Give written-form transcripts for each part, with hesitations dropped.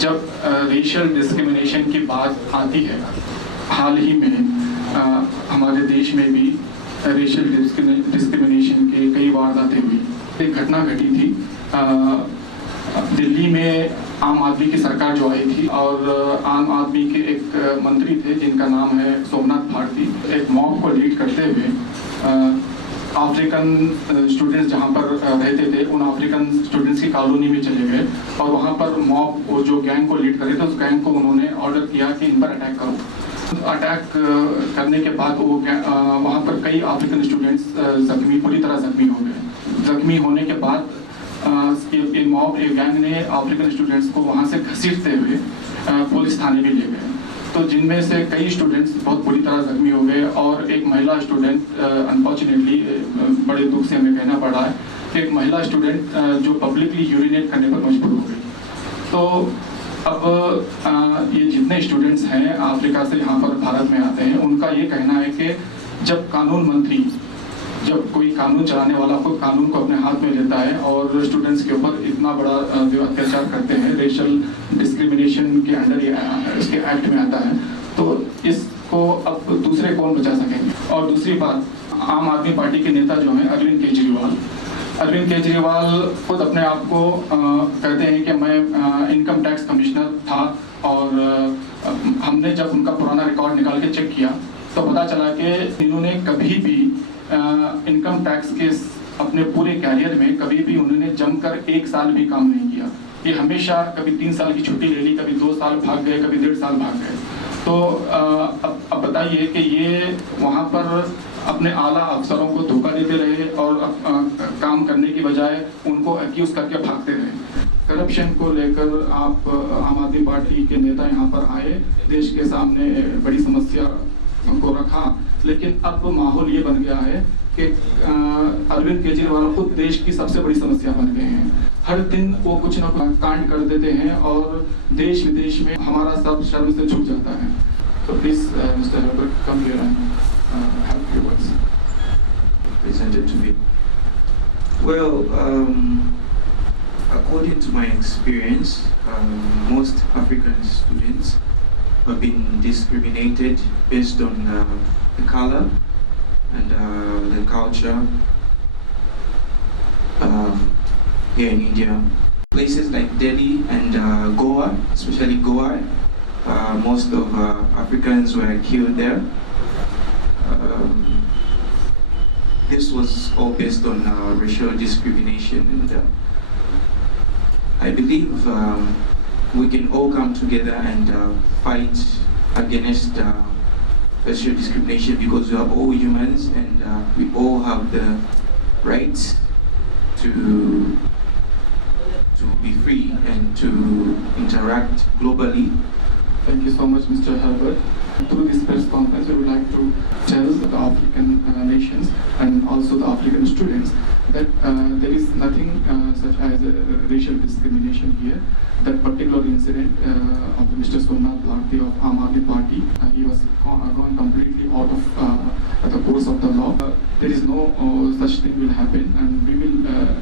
जब racial discrimination की बात आती है, हाल ही में हमारे देश में भी रेशियल डिस्क्रिमिनेशन के कई वारदातें हुई। एक घटना घटी थी दिल्ली में, आम आदमी की सरकार जो आई थी और आम आदमी के एक मंत्री थे जिनका नाम है सोमनाथ भारती, एक मॉब को लीड करते हुए अफ्रीकन स्टूडेंट्स जहाँ पर रहते थे उन अफ्रीकन स्टूडेंट्स की कॉलोनी में चले गए और वहाँ पर मॉब वो जो गैंग को लीड कर रहे थे उस गैंग को उन्होंने ऑर्डर किया कि इन पर अटैक करो। अटैक करने के बाद वो वहाँ पर कई अफ्रीकन स्टूडेंट्स पूरी तरह जख्मी हो गए। जख्मी होने के बाद ये मॉब गैंग ने अफ्रीकन स्टूडेंट्स को वहाँ से घसीटते हुए पुलिस थाने में ले गए, तो जिनमें से कई स्टूडेंट्स बहुत बुरी तरह जख्मी हो गए और एक महिला स्टूडेंट अनफॉर्चुनेटली बड़े दुख से हमें कहना पड़ा है कि एक महिला स्टूडेंट जो पब्लिकली यूरिनेट करने पर मजबूर हो गई। तो अब ये जितने स्टूडेंट्स हैं अफ्रीका से यहाँ पर भारत में आते हैं, उनका ये कहना है कि जब कानून मंत्री, जब कोई कानून चलाने वाला कोई कानून को अपने हाथ में लेता है और स्टूडेंट्स के ऊपर इतना बड़ा जो अत्याचार करते हैं, रेशियल डिस्क्रिमिनेशन के अंडर इसके एक्ट में आता है, तो इसको अब दूसरे कौन बचा सकेंगे। और दूसरी बात, आम आदमी पार्टी के नेता जो हैं अरविंद केजरीवाल खुद अपने आप को कहते हैं कि मैं इनकम टैक्स कमिश्नर था और हमने जब उनका पुराना रिकॉर्ड निकाल के चेक किया तो पता चला कि इन्होंने कभी भी इनकम टैक्स के अपने पूरे कैरियर में कभी भी उन्होंने जमकर 1 साल भी काम नहीं किया। ये हमेशा कभी 3 साल की छुट्टी ले ली, कभी 2 साल भाग गए, कभी 1.5 साल भाग गए। तो अब बताइए कि ये वहाँ पर अपने आला अफसरों को धोखा देते रहे और काम करने की बजाय उनको एक्यूज करके भागते रहे। करप्शन को लेकर आप आम आदमी पार्टी के नेता यहाँ पर आए, देश के सामने बड़ी समस्या को रखा, लेकिन अब माहौल ये बन गया है कि अरविंद केजरीवाल खुद देश की सबसे बड़ी समस्या बन गए हैं। हर दिन वो कुछ ना कुछ कांड कर देते हैं और देश विदेश में हमारा सब शर्म से झुक जाता है। तो please mister Helbert, come here and have your words presented to me. Well, according to my experience, most African students have been discriminated based on the color and the culture here in India. Places like Delhi and Goa, especially Goa, most of Africans were killed there. This was all based on racial discrimination, and I believe we can all come together and fight against racial discrimination, because we are all humans and we all have the right to be free and to interact globally. Thank you so much, Mr. Herbert. Through this press conference, we would like to tell the African nations and also the African students that there is nothing such as racial discrimination here. That particular incident of Mr. Somnath Bharti of Aam Aadmi Party, he was gone completely out of the course of the law. There is no such thing will happen, and we will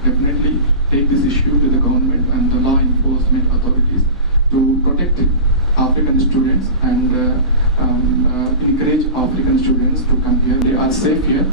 definitely take this issue to the government and the law enforcement authorities to protect African students and encourage African students to come here. They are safe here.